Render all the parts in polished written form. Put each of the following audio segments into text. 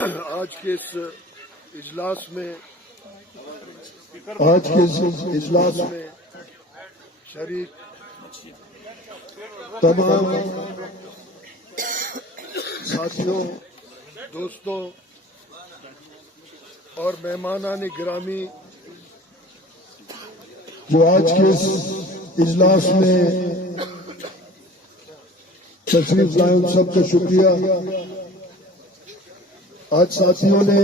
آج کے اس اجلاس میں شریک تمام ساتھیوں، دوستوں اور مہمانان گرامی جو آج کے اس اجلاس میں تشریف لائے، ان سب کا شکریہ۔ آج ساتھیوں نے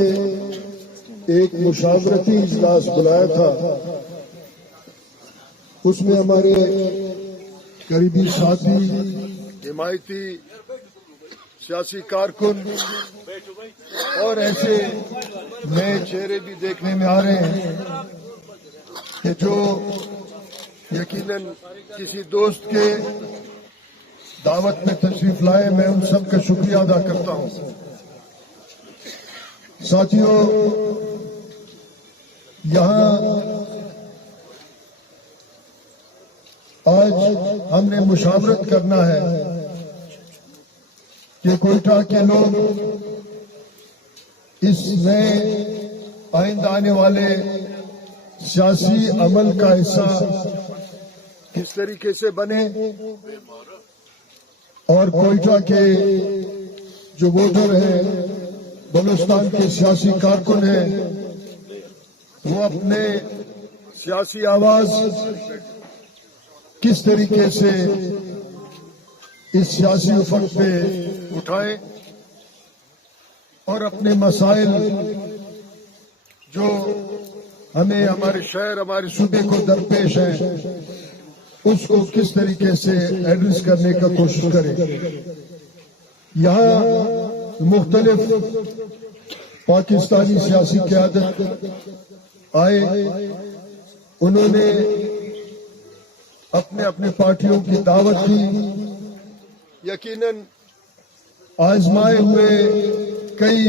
ایک مشاورتی اجلاس بلایا تھا، اس میں ہمارے قریبی ساتھی، حمایتی، سیاسی کارکن اور ایسے نئے چہرے بھی دیکھنے میں آ رہے ہیں کہ جو یقیناً کسی دوست کے دعوت میں تشریف لائے۔ میں ان سب کا شکریہ ادا کرتا ہوں۔ ساتھیوں، یہاں آج ہم نے مشاورت کرنا ہے کہ کوئٹہ کے لوگ اس نئے آئندہ آنے والے سیاسی عمل کا حصہ کس طریقے سے بنے، اور کوئٹہ کے جو ووٹر ہیں، بلوچستان کے سیاسی کارکن ہیں، وہ اپنے سیاسی آواز کس طریقے سے اس سیاسی افق پہ اٹھائیں اور اپنے مسائل جو ہمیں ہمارے شہر، ہمارے صوبے کو درپیش ہیں، اس کو کس طریقے سے ایڈریس کرنے کا کوشش کریں۔ یہاں مختلف پاکستانی سیاسی قیادت آئے، انہوں نے اپنے اپنے پارٹیوں کی دعوت کی۔ یقیناً آزمائے ہوئے کئی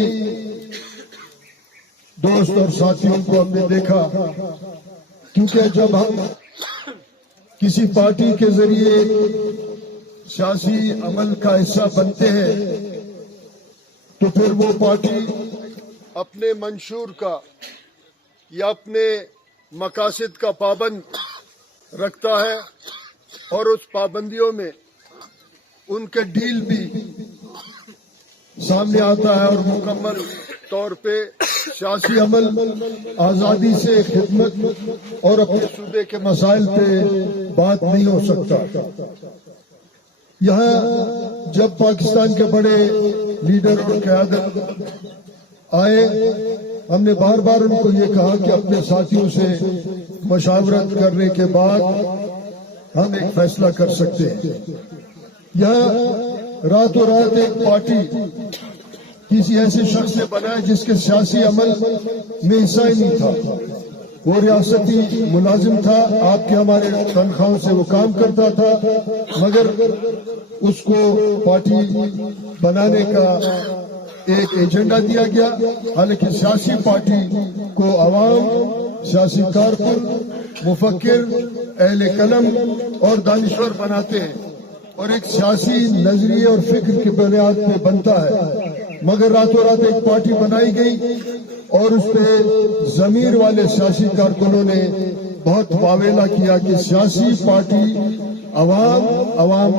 دوست اور ساتھیوں کو ہم نے دیکھا، کیونکہ جب ہم کسی پارٹی کے ذریعے سیاسی عمل کا حصہ بنتے ہیں تو پھر وہ پارٹی اپنے منشور کا یا اپنے مقاصد کا پابند رکھتا ہے، اور اس پابندیوں میں ان کے ڈیل بھی سامنے آتا ہے، اور مکمل طور پہ سیاسی عمل آزادی سے خدمت اور اپنے صوبے کے مسائل پہ بات نہیں ہو سکتا۔ یہاں جب پاکستان کے بڑے لیڈر اور قیادت آئے، ہم نے بار بار ان کو یہ کہا کہ اپنے ساتھیوں سے مشاورت کرنے کے بعد ہم ایک فیصلہ کر سکتے ہیں۔ یہاں راتوں رات ایک پارٹی کسی ایسے شخص نے بنایا جس کے سیاسی عمل میں حصہ ہی نہیں تھا، وہ ریاستی ملازم تھا، آپ کے ہمارے تنخواہوں سے وہ کام کرتا تھا، مگر اس کو پارٹی بنانے کا ایک ایجنڈا دیا گیا۔ حالانکہ سیاسی پارٹی کو عوام، سیاسی کارکن، مفکر، اہل قلم اور دانشور بناتے ہیں، اور ایک سیاسی نظریے اور فکر کی بنیاد پہ بنتا ہے، مگر راتوں رات ایک پارٹی بنائی گئی، اور اس پہ ضمیر والے سیاسی کارکنوں نے بہت واویلا کیا کہ سیاسی پارٹی عوام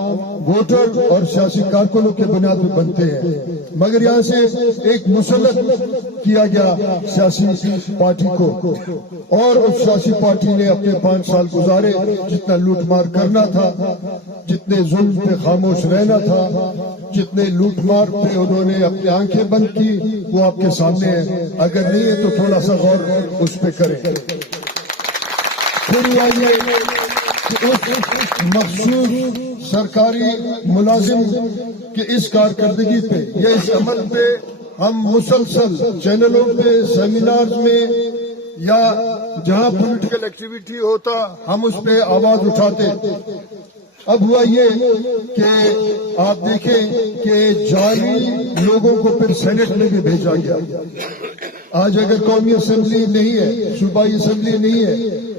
ووٹر اور سیاسی کارکنوں کے بنیاد پہ بنتے ہیں، مگر یہاں سے ایک مسلط کیا گیا سیاسی پارٹی کو، اور اس سیاسی پارٹی نے اپنے 5 سال گزارے، جتنا لوٹ مار کرنا تھا، جتنے ظلم پہ خاموش رہنا تھا، جتنے لوٹ مار پہ انہوں نے اپنی آنکھیں بند کی، وہ آپ کے سامنے ہے۔ اگر نہیں ہے تو تھوڑا سا غور اس پہ کریں۔ پھر یہ اس مخصوص سرکاری ملازم کے اس کارکردگی پہ یا اس عمل پہ ہم مسلسل چینلوں پہ، سیمینارز میں یا جہاں پولیٹیکل ایکٹیویٹی ہوتا ہم اس پہ آواز اٹھاتے۔ اب ہوا یہ کہ آپ دیکھیں کہ جعلی لوگوں کو پھر سینٹ میں بھی بھیجا گیا۔ آج اگر قومی اسمبلی نہیں ہے، صوبائی اسمبلی نہیں ہے،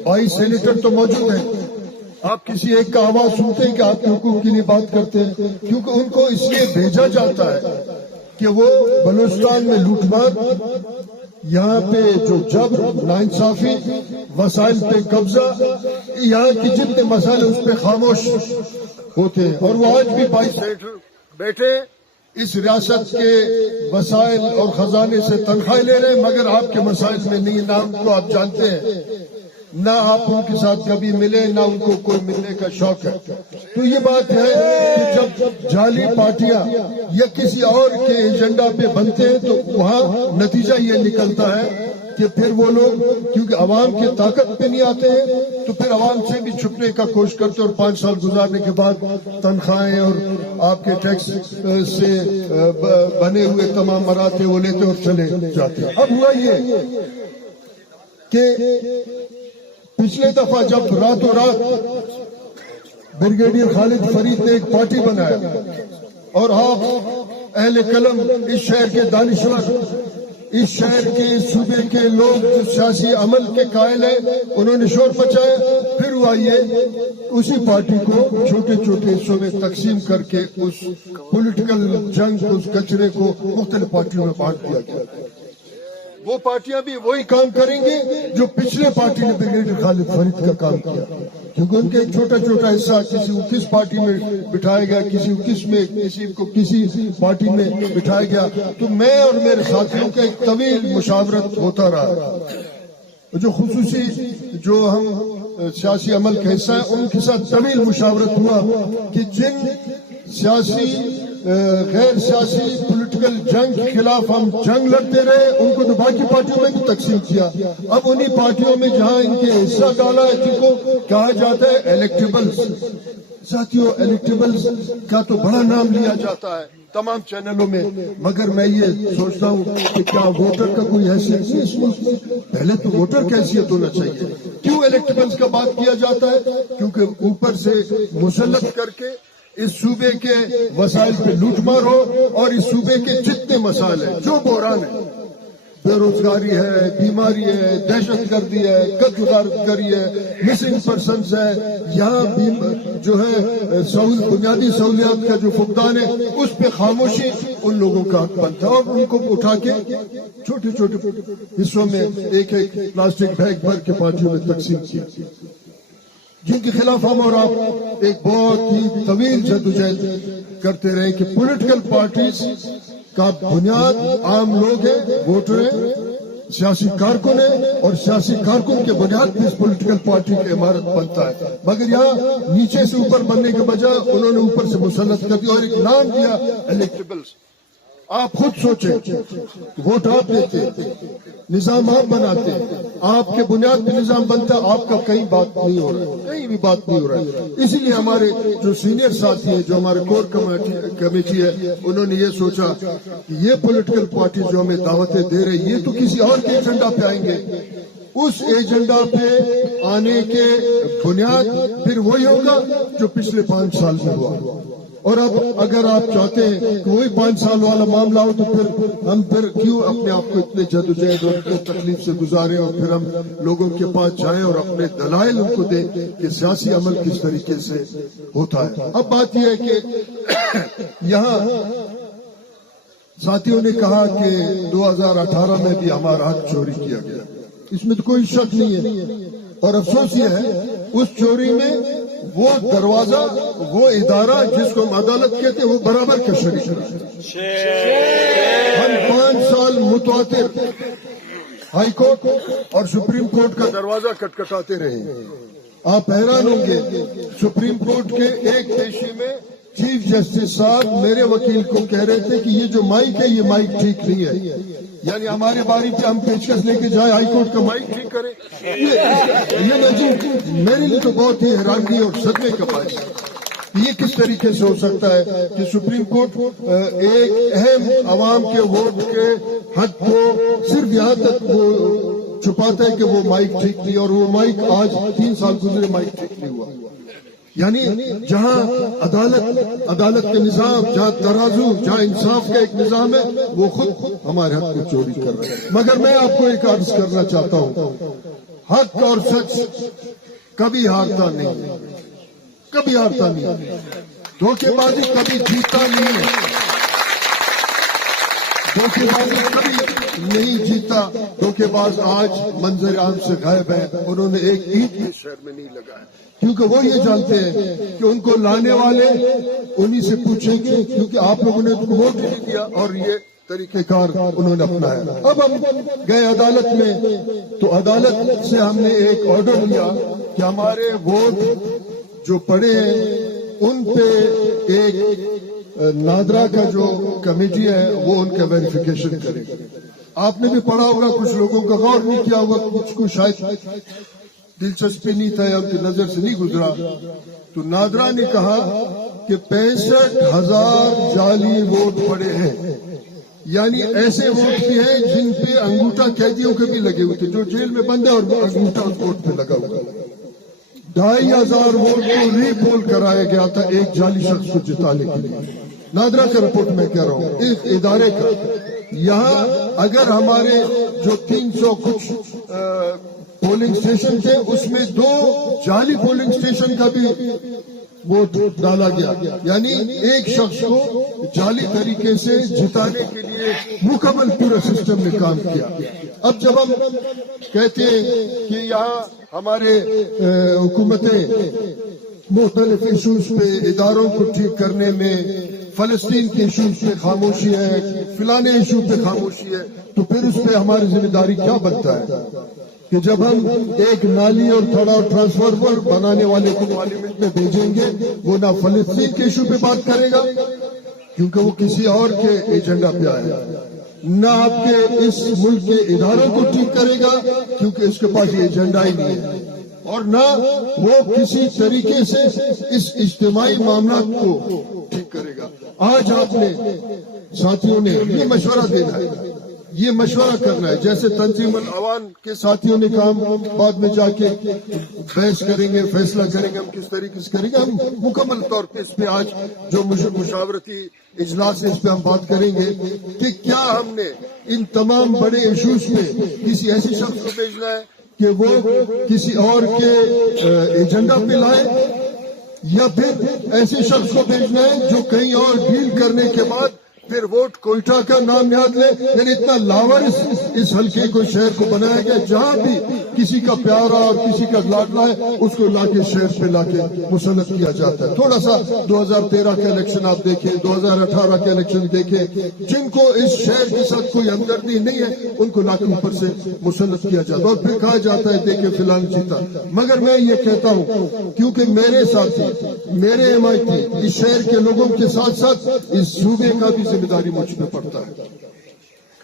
22 سینیٹر تو موجود ہیں، آپ کسی ایک کا آواز سنتے ہیں کہ آپ کے حقوق کے لیے بات کرتے ہیں، کیونکہ ان کو اس لیے بھیجا جاتا ہے کہ وہ بلوچستان میں لوٹ مار، یہاں پہ جو جبر، ناانصافی، وسائل پہ قبضہ، یہاں کی جتنے مسائل اس پہ خاموش ہوتے ہیں، اور وہ آج بھی 22 سینیٹر بیٹھے اس ریاست کے وسائل اور خزانے سے تنخواہ لے رہے ہیں، مگر آپ کے مسائل میں نہیں، نہ ان کو آپ جانتے ہیں، نہ آپ ان کے ساتھ کبھی ملے، نہ ان کو کوئی ملنے کا شوق ہے۔ تو یہ بات ہے کہ جب جعلی پارٹیاں یا کسی اور کے ایجنڈا پہ بنتے ہیں تو وہاں نتیجہ یہ نکلتا ہے کہ پھر وہ لوگ کیونکہ عوام کی طاقت پہ نہیں آتے ہیں تو پھر عوام سے بھی چھپنے کا کوشش کرتے ہیں، اور 5 سال گزارنے کے بعد تنخواہیں اور آپ کے ٹیکس سے بنے ہوئے تمام مراتے وہ لیتے اور چلے جاتے ہیں۔ اب ہوا یہ کہ پچھلے دفعہ جب راتوں رات بریگیڈیئر خالد فرید نے ایک پارٹی بنایا اور آپ اہل قلم، اس شہر کے دانشور، اس شہر کے صوبے کے لوگ جو سیاسی عمل کے قائل ہیں، انہوں نے شور مچایا، پھر ہوا یہ اسی پارٹی کو چھوٹے چھوٹے حصوں میں تقسیم کر کے اس پولیٹیکل جنگ، اس کچرے کو مختلف پارٹیوں میں بانٹ دیا گیا۔ وہ پارٹیاں بھی وہی کام کریں گے جو پچھلے پارٹی نے بریگیڈیئر خالد فرید کا کام کیا، کیونکہ ان کا ایک چھوٹا چھوٹا حصہ کسی کو کس پارٹی میں بٹھایا گیا، کسی کو کس میں، کسی کو کسی پارٹی میں بٹھایا گیا۔ تو میں اور میرے ساتھیوں کا ایک طویل مشاورت ہوتا رہا، جو خصوصی جو ہم سیاسی عمل کا حصہ ہے ان کے ساتھ طویل مشاورت ہوا کہ جن سیاسی غیر سیاسی پولیٹیکل جنگ کے خلاف ہم جنگ لڑتے رہے، ان کو تو باقی پارٹیوں میں بھی تقسیم کیا۔ اب انہی پارٹیوں میں جہاں ان کے حصہ ڈالا ہے، جن کو کہا جاتا ہے الیکٹیبلز، ساتھیوں الیکٹیبلز کا تو بڑا نام لیا جاتا ہے تمام چینلوں میں، مگر میں یہ سوچتا ہوں کہ کیا ووٹر کا کوئی حیثیت نہیں اس ملک میں؟ پہلے تو ووٹر کی حیثیت ہونا چاہیے۔ کیوں الیکٹیبلز کا بات کیا جاتا ہے؟ کیونکہ اوپر سے مسلط کر کے اس صوبے کے وسائل پہ لوٹ مار ہو، اور اس صوبے کے جتنے مسائل ہیں، جو بحران ہے، بے روزگاری ہے، بیماری ہے، دہشت گردی ہے، قتل ہے، مسنگ پرسنز ہے، یہاں جو ہے بنیادی سہولیات کا جو فقدان ہے، اس پہ خاموشی ان لوگوں کا حق بنتا ہے، اور ان کو اٹھا کے چھوٹے چھوٹے حصوں میں ایک ایک پلاسٹک بیگ بھر کے پارٹیوں میں تقسیم کیا، جن کے خلاف ہم اور آپ ایک بہت ہی طویل جدوجہد کرتے رہے کہ پولیٹیکل پارٹیز کا بنیاد عام لوگ ہیں، ووٹر ہیں، سیاسی کارکن ہیں، اور سیاسی کارکن کے بنیاد پہ اس پولیٹیکل پارٹی کی عمارت بنتا ہے، مگر یہاں نیچے سے اوپر بننے کے بجائے انہوں نے اوپر سے مسلط کر دیا اور ایک نام دیا الیکٹیبلز۔ آپ خود سوچیں، ووٹ آپ دیتے، نظام آپ بناتے، آپ کے بنیاد پہ نظام بنتا، آپ کا کہیں بات نہیں ہو رہا ہے، کہیں بھی بات نہیں ہو رہا ہے۔ اسی لیے ہمارے جو سینئر ساتھی ہیں، جو ہمارے کور کمیٹی ہے، انہوں نے یہ سوچا کہ یہ پولیٹیکل پارٹی جو ہمیں دعوتیں دے رہے، یہ تو کسی اور کے ایجنڈا پہ آئیں گے، اس ایجنڈا پہ آنے کے بنیاد پھر وہی ہوگا جو پچھلے 5 سال میں ہوا، اور اب اگر آپ چاہتے ہیں کہ وہی 5 سال والا معاملہ ہو تو پھر کیوں اپنے آپ کو اتنے جدوجہد اور اتنے تکلیف سے گزاریں، اور پھر ہم لوگوں کے پاس جائیں اور اپنے دلائل ان کو دیں کہ سیاسی عمل کس طریقے سے ہوتا ہے۔ اب بات یہ ہے کہ یہاں ساتھیوں نے کہا کہ 2018 میں بھی ہمارا حق چوری کیا گیا، اس میں تو کوئی شک نہیں ہے، اور افسوس یہ ہے اس چوری میں وہ دروازہ، وہ ادارہ جس کو ہم عدالت کہتے ہیں، وہ برابر کا شریک ہے۔ ہم 5 سال متواتر ہائی کورٹ اور سپریم کورٹ کا دروازہ کٹکھٹاتے رہے۔ آپ حیران ہوں گے، سپریم کورٹ کے ایک پیشی میں چیف جسٹس صاحب میرے وکیل کو کہہ رہے تھے کہ یہ جو مائک ہے یہ مائک ٹھیک نہیں ہے، یعنی ہمارے باری پہ ہم پیشکش لے کے جائیں ہائی کورٹ کا مائک ٹھیک کریں۔ یہ میرے لیے تو بہت ہی حیرانگی اور صدمے کا باعث ہے، یہ کس طریقے سے ہو سکتا ہے کہ سپریم کورٹ ایک اہم عوام کے ووٹ کے حق کو صرف یہاں تک وہ چھپاتا ہے کہ وہ مائک ٹھیک نہیں، اور وہ مائک آج 3 سال گزرے مائک ٹھیک نہیں ہوا۔ یعنی جہاں عدالت کے نظام، جہاں ترازو، جہاں انصاف کا ایک نظام ہے، وہ خود ہمارے حق کو چوری کر رہے ہیں۔ مگر میں آپ کو ایک عرض کرنا چاہتا ہوں، حق اور سچ کبھی ہارتا نہیں، کبھی ہارتا نہیں، دھوکے بازی کبھی جیتتا نہیں ہے۔ دھوکے باز کبھی نہیں جیتا. دھوکے باز آج منظر عام سے غائب ہے. انہوں نے ایک اینٹ بھی شہر میں نہیں لگایا کیونکہ وہ یہ جانتے ہیں کہ ان کو لانے والے انہی سے پوچھیں گے, کیونکہ آپ لوگوں نے ان کو ووٹ نہیں دیا اور یہ طریقہ کار انہوں نے اپنایا. اب ہم گئے عدالت میں تو عدالت سے ہم نے ایک آرڈر لیا کہ ہمارے ووٹ جو پڑے ہیں ان پہ ایک نادرا کا جو کمیٹی ہے وہ ان کا ویریفیکیشن کرے. آپ نے بھی پڑھا ہوگا, کچھ لوگوں کا غور نہیں کیا ہوگا, کچھ کو شاید دلچسپی نہیں تھا یا ان کی نظر سے نہیں گزرا. تو نادرا نے کہا کہ 65,000 جعلی ووٹ پڑے ہیں, یعنی ایسے ووٹ بھی ہیں جن پہ انگوٹھا قیدیوں کے بھی لگے ہوئے تھے, جو جیل میں بند ہے اور انگوٹھا اس ووٹ پہ لگا ہوا. 2,500 ووٹ کو ری پول کرایا گیا تھا ایک جعلی شخص کو جتانے کے لیے. نادرا کا رپورٹ میں کہہ رہا ہوں, ایک ادارے کا. یہاں اگر ہمارے جو 300 کچھ پولنگ اسٹیشن تھے اس میں 2 جعلی پولنگ اسٹیشن کا بھی ووٹ ڈالا گیا, یعنی ایک شخص کو جعلی طریقے سے جتانے کے لیے مکمل پورا سسٹم نے کام کیا. اب جب ہم کہتے ہیں کہ یہاں ہمارے حکومتیں مختلف ایشوز پہ اداروں کو ٹھیک کرنے میں, فلسطین کے ایشوز پہ خاموشی ہے, فلانے ایشو پہ خاموشی ہے, تو پھر اس پہ ہماری ذمہ داری کیا بنتا ہے کہ جب ہم ایک نالی اور تھوڑا ٹرانسفارمر بنانے والے کو پارلیمنٹ میں بھیجیں گے, وہ نہ فلسطین کے ایشو پہ بات کرے گا کیونکہ وہ کسی اور کے ایجنڈا پہ آئے گا, نہ آپ کے اس ملک کے اداروں کو ٹھیک کرے گا کیونکہ اس کے پاس یہ ایجنڈا ہی نہیں ہے, اور نہ وہ کسی طریقے سے اس اجتماعی معاملات کو ٹھیک کرے گا. آج آپ نے ساتھیوں نے یہ مشورہ دینا ہے, یہ مشورہ کرنا ہے, جیسے تنظیم العوام کے ساتھیوں نے کام بعد میں جا کے بحث کریں گے, فیصلہ کریں گے ہم کس طریقے سے کریں گے. ہم مکمل طور پہ اس پہ آج جو مشاورتی اجلاس ہے اس پہ ہم بات کریں گے کہ کیا ہم نے ان تمام بڑے ایشوز میں کسی ایسی شخص کو بھیجنا ہے کہ وہ کسی اور کے ایجنڈا پہ لائے, یا پھر ایسے شخص کو بھیجنا ہے جو کہیں اور ڈیل کرنے کے بعد پھر ووٹ کوئٹہ کا نام یاد لے. یعنی اتنا لاور اس حلقے کو, شہر کو بنایا گیا جہاں بھی کسی کا پیارا اور کسی کا لاڈلا ہے اس کو لا کے شہر پہ لا کے مسلط کیا جاتا ہے. تھوڑا سا 2013 کے الیکشن آپ دیکھیں, 2018 کے الیکشن دیکھیں, جن کو اس شہر کے ساتھ کوئی ہمدردی نہیں ہے ان کو لا کے اوپر سے مسلط کیا جاتا ہے اور پھر کہا جاتا ہے دیکھیں فلان جیتا. مگر میں یہ کہتا ہوں کیونکہ میرے ساتھی, میرے حمایتی اس شہر کے لوگوں کے ساتھ ساتھ اس صوبے کا بھی ذمہ داری مجھ پہ پڑتا ہے,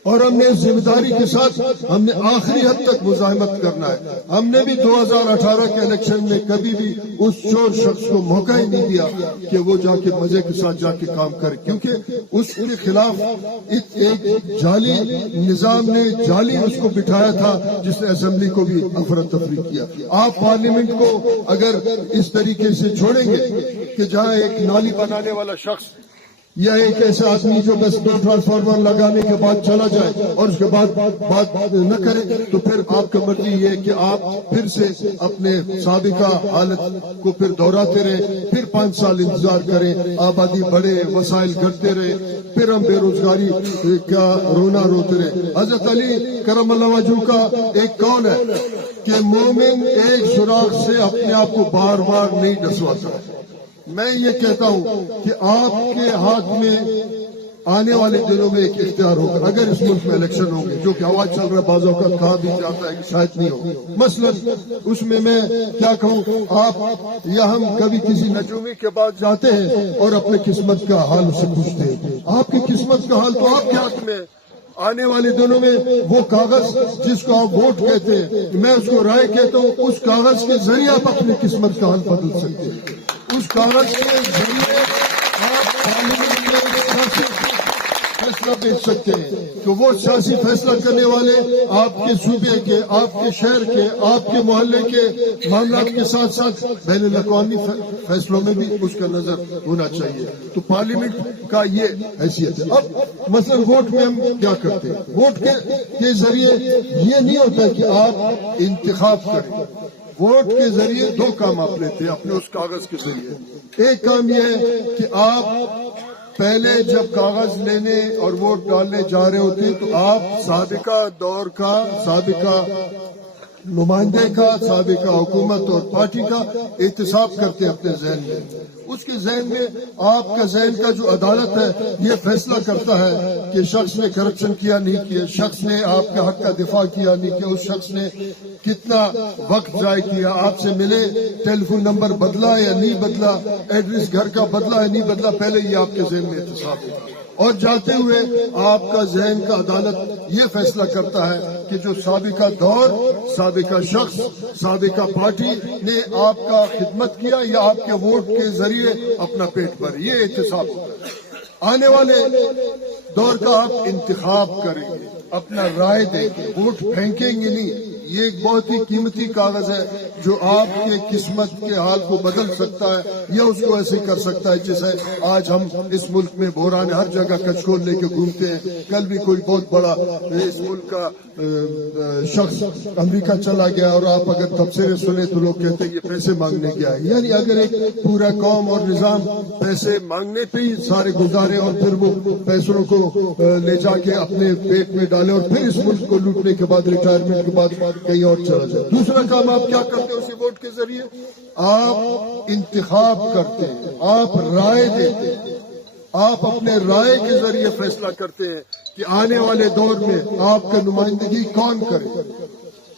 اور ہم نے اس ذمہ داری کے ساتھ ہم نے آخری حد تک مزاحمت کرنا ہے. ہم نے بھی 2018 کے الیکشن میں کبھی بھی اس چور شخص کو موقع ہی نہیں دیا کہ وہ جا کے مزے کے ساتھ جا کے کام کرے, کیونکہ اس کے خلاف ایک جعلی نظام نے جعلی اس کو بٹھایا تھا جس نے اسمبلی کو بھی افراتفری کیا. آپ پارلیمنٹ کو اگر اس طریقے سے چھوڑیں گے کہ جہاں ایک نالی بنانے والا شخص یا ایک ایسا آدمی جو بس 2 ٹرانسفارمر لگانے کے بعد چلا جائے اور اس کے بعد بات نہ کرے, تو پھر آپ کا مرضی یہ ہے کہ آپ پھر سے اپنے سابقہ حالت کو پھر دہراتے رہے, پھر 5 سال انتظار کریں, آبادی بڑھے, وسائل گھٹتے رہے, پھر ہم بے روزگاری کا رونا روتے رہے. حضرت علی کرم اللہ وجہہ کا ایک قول ہے کہ مومن ایک سوراخ سے اپنے آپ کو بار بار نہیں ڈسواتا. میں یہ کہتا ہوں کہ آپ کے ہاتھ میں آنے والے دنوں میں ایک اختیار ہوگا. اگر اس ملک میں الیکشن ہوں گے, جو کہ آواز چل رہا ہے بعض اوقات کہا بھی جاتا ہے کہ شاید نہیں ہو, مثلا اس میں کیا کہوں, آپ یا ہم کبھی کسی نجومی کے پاس جاتے ہیں اور اپنے قسمت کا حال سے پوچھتے ہیں. آپ کی قسمت کا حال تو آپ کے ہاتھ میں, آنے والے دنوں میں وہ کاغذ جس کو آپ ووٹ کہتے ہیں, میں اس کو رائے کہتا ہوں, اس کاغذ کے ذریعے آپ اپنی قسمت کا حال بدل سکتے ہیں. اس کاغذ کے ذریعے آپ پارلیمنٹ میں فیصلہ بھیج سکتے ہیں کہ وہ سیاسی فیصلہ کرنے والے آپ کے صوبے کے, آپ کے شہر کے, آپ کے محلے کے معاملات کے ساتھ ساتھ بین الاقوامی فیصلوں میں بھی اس کا نظر ہونا چاہیے. تو پارلیمنٹ کا یہ حیثیت ہے. اب مثلا ووٹ میں ہم کیا کرتے ہیں, ووٹ کے ذریعے یہ نہیں ہوتا کہ آپ انتخاب کریں. ووٹ کے ذریعے 2 کام آپ لیتے ہیں اپنے اس کاغذ کے ذریعے. ایک کام یہ ہے کہ آپ پہلے جب کاغذ لینے اور ووٹ ڈالنے جا رہے ہوتے تو آپ سابقہ دور کا سابقہ نمائندے کا سابقہ حکومت اور پارٹی کا احتساب کرتے ہیں اپنے ذہن میں. اس کے ذہن میں آپ کا ذہن کا جو عدالت ہے یہ فیصلہ کرتا ہے کہ شخص نے کرپشن کیا نہیں کیا, شخص نے آپ کے حق کا دفاع کیا نہیں کیا, اس شخص نے کتنا وقت ضائع کیا, آپ سے ملے, ٹیلی فون نمبر بدلا یا نہیں بدلا, ایڈریس گھر کا بدلا یا نہیں بدلا, پہلے یہ آپ کے ذہن میں احتساب ہے. اور جاتے ہوئے آپ کا ذہن کا عدالت یہ فیصلہ کرتا ہے کہ جو سابقہ دور, سابقہ شخص, سابقہ پارٹی نے آپ کا خدمت کیا یا آپ کے ووٹ کے ذریعے اپنا پیٹ بھر, یہ احتساب ہوتا ہے. آنے والے دور کا آپ انتخاب کریں گے, اپنا رائے دیں گے, ووٹ پھینکیں گے نہیں. یہ ایک بہت ہی قیمتی کاغذ ہے جو آپ کے قسمت کے حال کو بدل سکتا ہے یا اس کو ایسے کر سکتا ہے جیسے آج ہم اس ملک میں بحران ہر جگہ کچکول لے کے گھومتے ہیں. کل بھی کوئی بہت بڑا اس ملک کا شخص امریکہ چلا گیا اور آپ اگر تبصرے سنے تو لوگ کہتے ہیں یہ پیسے مانگنے گیا ہے. یعنی اگر ایک پورا قوم اور نظام پیسے مانگنے پہ ہی سارے گزارے اور پھر وہ پیسوں کو لے جا کے اپنے پیٹ میں ڈالے اور پھر اس ملک کو لوٹنے کے بعد ریٹائرمنٹ کے بعد کہیں اور چلا جائے. دوسرا کام آپ کیا کرتے ہیں اسی ووٹ کے ذریعے, آپ انتخاب کرتے ہیں, آپ رائے دیتے ہیں, آپ اپنے رائے کے ذریعے فیصلہ کرتے ہیں کہ آنے والے دور میں آپ کا نمائندگی کون کرے.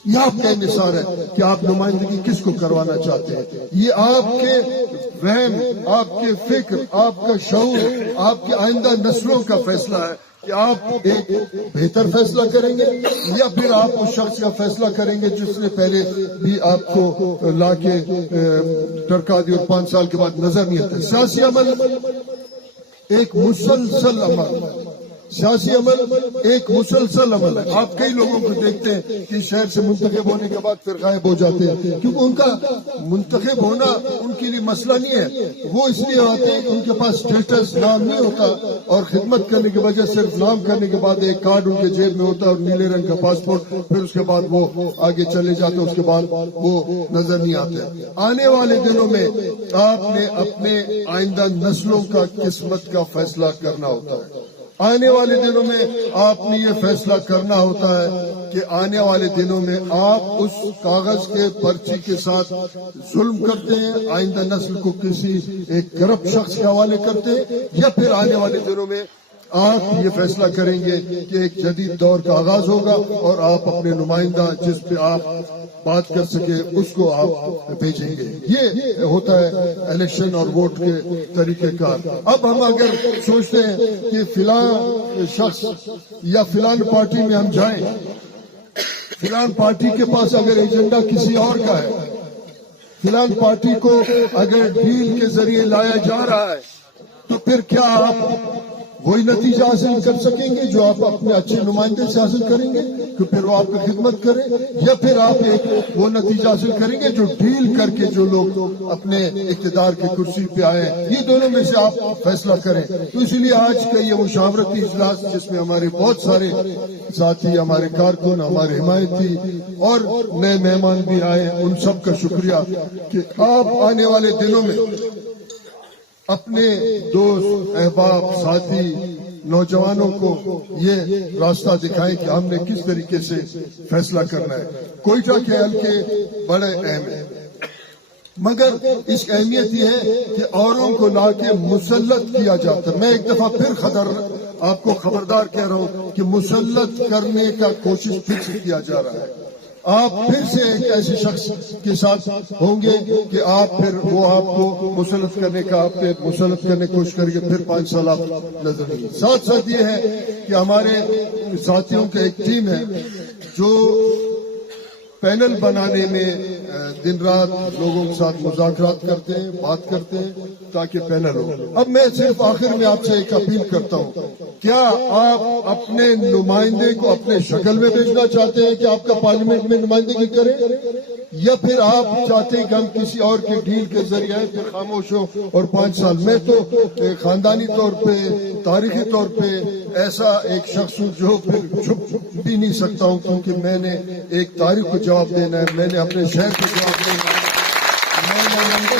یہ آپ کا انحصار ہے کہ آپ نمائندگی کس کو کروانا چاہتے ہیں. یہ آپ کے وہم, آپ کے فکر, آپ کا شعور, آپ کی آئندہ نسلوں کا فیصلہ ہے کہ آپ ایک بہتر فیصلہ کریں گے یا پھر آپ اس شخص کا فیصلہ کریں گے جس نے پہلے بھی آپ کو لا کے ٹرکا دی اور 5 سال کے بعد نظر نہیں آتا. سیاسی عمل ایک مسلسل عمل, سیاسی عمل ایک مسلسل عمل ہے. آپ کئی لوگوں کو دیکھتے ہیں کہ شہر سے منتخب ہونے کے بعد پھر غائب ہو جاتے ہیں کیونکہ ان کا منتخب ہونا ان کے لیے مسئلہ نہیں ہے. وہ اس لیے آتے ہیں کہ ان کے پاس اسٹیٹس نام نہیں ہوتا اور خدمت کرنے کی وجہ صرف نام کرنے کے بعد ایک کارڈ ان کے جیب میں ہوتا ہے اور نیلے رنگ کا پاسپورٹ, پھر اس کے بعد وہ آگے چلے جاتے ہیں, اس کے بعد وہ نظر نہیں آتے. آنے والے دنوں میں آپ نے اپنے آئندہ نسلوں کا قسمت کا فیصلہ کرنا ہوتا ہے. آنے والے دنوں میں آپ نے یہ فیصلہ کرنا ہوتا ہے کہ آنے والے دنوں میں آپ اس کاغذ کے پرچی کے ساتھ ظلم کرتے ہیں, آئندہ نسل کو کسی ایک کرپٹ شخص کے حوالے کرتے ہیں, یا پھر آنے والے دنوں میں آپ یہ فیصلہ کریں گے کہ ایک جدید دور کا آغاز ہوگا اور آپ اپنے نمائندہ جس پہ آپ بات کر سکے اس کو آپ بھیجیں گے. یہ ہوتا ہے الیکشن اور ووٹ کے طریقہ کار. اب ہم اگر سوچتے ہیں کہ فلاں شخص یا فلاں پارٹی میں ہم جائیں, فلاں پارٹی کے پاس اگر ایجنڈا کسی اور کا ہے, فلاں پارٹی کو اگر ڈیل کے ذریعے لایا جا رہا ہے, تو پھر کیا آپ وہی نتیجہ حاصل کر سکیں گے جو آپ اپنے اچھے نمائندے سے حاصل کریں گے کہ پھر وہ آپ کی خدمت کرے, یا پھر آپ ایک وہ نتیجہ حاصل کریں گے جو ڈیل کر کے جو لوگ اپنے اقتدار کی کرسی پہ آئے ہیں. یہ دونوں میں سے آپ فیصلہ کریں. تو اسی لیے آج کا یہ مشاورتی اجلاس جس میں ہمارے بہت سارے ساتھی, ہمارے کارکن, ہمارے حمایتی اور نئے مہمان بھی آئے, ان سب کا شکریہ کہ آپ آنے والے دنوں میں اپنے دوست, احباب, ساتھی, نوجوانوں کو یہ راستہ دکھائیں کہ ہم نے کس طریقے سے فیصلہ کرنا ہے. کوئٹہ کے حلقے بڑے اہم ہیں, مگر اس کی اہمیت یہ ہے کہ اوروں کو لا کے مسلط کیا جاتا ہے. میں ایک دفعہ پھر آپ کو خبردار کہہ رہا ہوں کہ مسلط کرنے کا کوشش پھر سے کیا جا رہا ہے. آپ پھر سے ایک ایسے شخص کے ساتھ ہوں گے کہ آپ پھر وہ آپ کو مسلط کرنے کا, آپ پہ مسلط کرنے کی کوشش کریں گے, پھر 5 سال آپ نظر نہیں. ساتھ ساتھ یہ ہے کہ ہمارے ساتھیوں کا ایک ٹیم ہے جو پینل بنانے میں دن رات لوگوں کے ساتھ مذاکرات کرتے ہیں, بات کرتے ہیں تاکہ پینل ہو. اب میں صرف آخر میں آپ سے ایک اپیل کرتا ہوں, کیا آپ اپنے نمائندے کو اپنے شکل میں بھیجنا چاہتے ہیں کہ آپ کا پارلیمنٹ میں نمائندگی کرے, یا پھر آپ چاہتے ہیں کہ ہم کسی اور کی ڈیل کے ذریعے پھر خاموش ہو اور 5 سال. میں تو خاندانی طور پہ, تاریخی طور پہ ایسا ایک شخص ہوں جو پھر چھپ بھی نہیں سکتا ہوں, کیونکہ میں نے ایک تاریخ کو جواب دینا ہے, میں نے اپنے شہر کو جواب دینا ہے, میں نہ نمبر